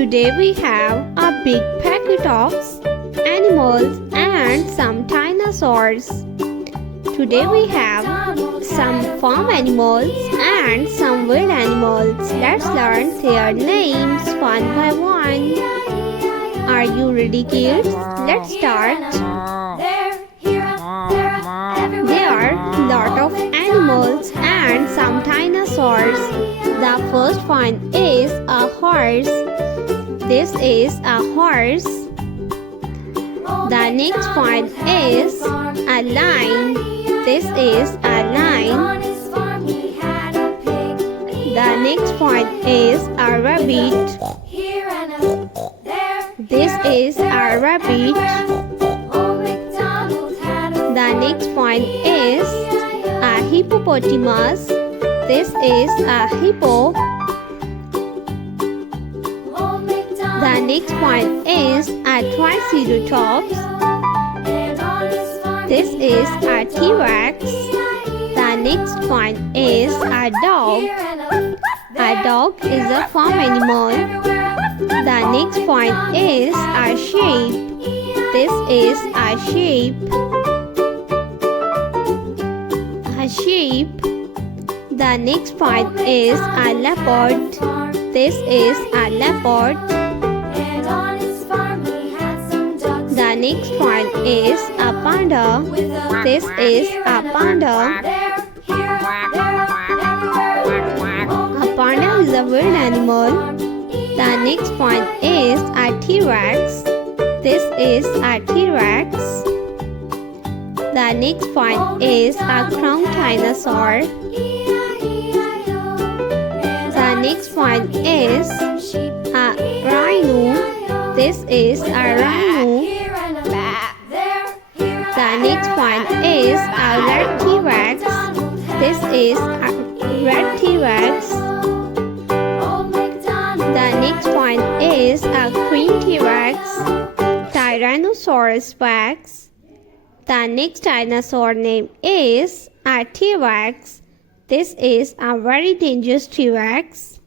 Today we have a big packet of animals and some dinosaurs. Today we have some farm animals and some wild animals. Let's learn their names one by one. Are you ready, kids? Let's start. There are a lot of animals and some dinosaurs. The first one is a horse. This is a horse. The next one is a lion. This is a lion. The next one is a rabbit. This is a rabbit. The next one is a hippopotamus. This is a hippo. The next one is a triceratops. This is a T-Rex. The next one is a dog. A dog is a farm animal. The next one is a sheep. This is a sheep. A sheep. The next one is a leopard. This is a leopard. The next one is a panda. This is a panda. A panda is a wild animal. The next one is a T-Rex. This is a T-Rex. The next one is a crowned dinosaur. The next one is a rhino. This is a rhino. The next one is a red T-Rex. This is a red T-Rex. The next one is a green T-Rex. Tyrannosaurus Rex. The next dinosaur name is a T-Rex. This is a very dangerous T-Rex.